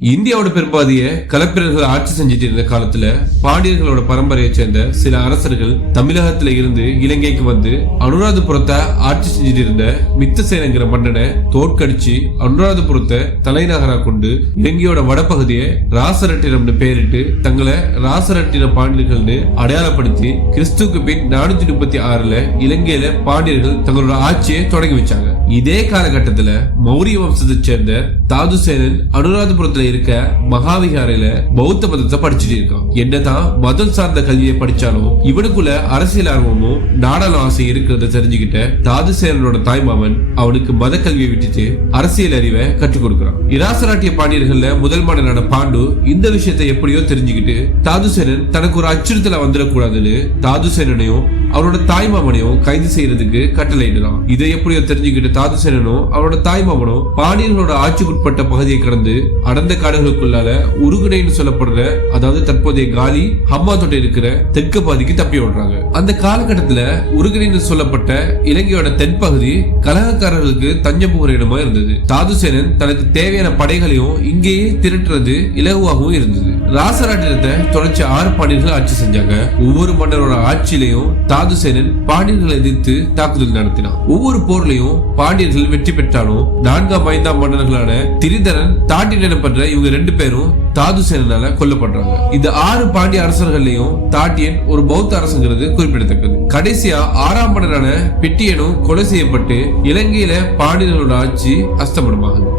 இந்தியாவோட பெரும்பாதிய கலப்பிரர்கள் ஆட்சி செஞ்சிட்டு இருந்த காலத்துல பாண்டியர்களோட பரம்பரையை சேர்ந்த சில அரசர்கள் தமிழகத்துல இருந்து இலங்கைக்கு வந்து அனுராதபுரத்தை ஆட்சி செஞ்சிட்டு இருந்த மித்தசேனங்கிற மன்னனை தோற்கடிச்சு அனுராதபுரத்தை தலைநகரா கொண்டு இலங்கையோட வடபகுதியை ராசரட்டினம்னு பெயரிட்டு தங்களை ராசரட்டின பாண்டியர்கள்னு அடையாளப்படுத்தி கிறிஸ்துக்கு பின் 436 இலங்கையில பாண்டியர்கள் தங்களோட ஆட்சியை தொடங்கி வச்சாங்க. இதே காலகட்டத்துல மௌரிய வம்சத்தை சேர்ந்த தாதுசேனன் அனுராதபுரத்துல இருக்க மகாவிகாரையில பௌத்த மதத்தை படிச்சுட்டு இருக்கான். என்னதான் மதம் சார்ந்த கல்வியை படிச்சாலும் இவனுக்குள்ள அரசியல் ஆர்வமும் நாடாள ஆசை இருக்கிறத தெரிஞ்சுக்கிட்ட தாதுசேனனோட தாய்மாமன் அவனுக்கு மத கல்வியை விட்டுட்டு அரசியல் அறிவை கற்றுக் கொடுக்கிறான். இராசராட்டிய பாண்டியர்கள்ல முதல் மன்னனான பாண்டு இந்த விஷயத்தை எப்படியோ தெரிஞ்சுக்கிட்டு தாதுசேனன் தனக்கு ஒரு அச்சுறுத்தல வந்துடக்கூடாதுன்னு தாதுசேனனையும் அவரோட தாய்மாமனையும் கைது செய்யறதுக்கு கட்டளையிடுறான். இதை எப்படியோ தெரிஞ்சுக்கிட்டு தாதுசேனனும் அவரோட தாய்மாமனும் பாண்டியர்களோட ஆட்சிக்குட்பட்ட பகுதியை கடந்து அடர்ந்த காடுகளுக்குள்ளால உருகுடைன்னு சொல்லப்படுற, அதாவது தற்போதைய காலி ஹம்மாத்தோட்ட இருக்கிற தெற்கு பகுதிக்கு தப்பி விடுறாங்க. அந்த காலகட்டத்துல உருகுடைன்னு சொல்லப்பட்ட இலங்கையோட தென்பகுதி கலகக்காரர்களுக்கு தஞ்சம் புகிற இடமா இருந்தது. தாதுசேனன் தனக்கு தேவையான படைகளையும் இங்கேயே திரட்டுறது இலகுவாகவும் இருந்தது. ராசராட்டினத்தை தொடர்ச்சி 6 பாண்டியர்கள் ஆட்சி செஞ்சாங்க. ஒவ்வொரு மன்னரோட ஆட்சியிலையும் தாதுசேனன் பாண்டியர்களை எதிர்த்து தாக்குதல் நடத்தினான். ஒவ்வொரு போர்லையும் பாண்டியர்கள் வெற்றி பெற்றாலும் 4ஆம் 5ஆம் மன்னர்களான திரிதரன் தாட்டியன் பண்ற இவங்க 2 பேரும் தாதுசேனனால கொல்லப்படுறாங்க. இந்த 6 பாண்டிய அரசர்களையும் தாட்டியன் ஒரு பௌத்த அரசுங்கிறது குறிப்பிடத்தக்கது. கடைசியா 6ஆம் மன்னரான பிட்டியனும் கொலை செய்யப்பட்டு இலங்கையில பாண்டியர்களோட ஆட்சி அஸ்தமனமாகுது.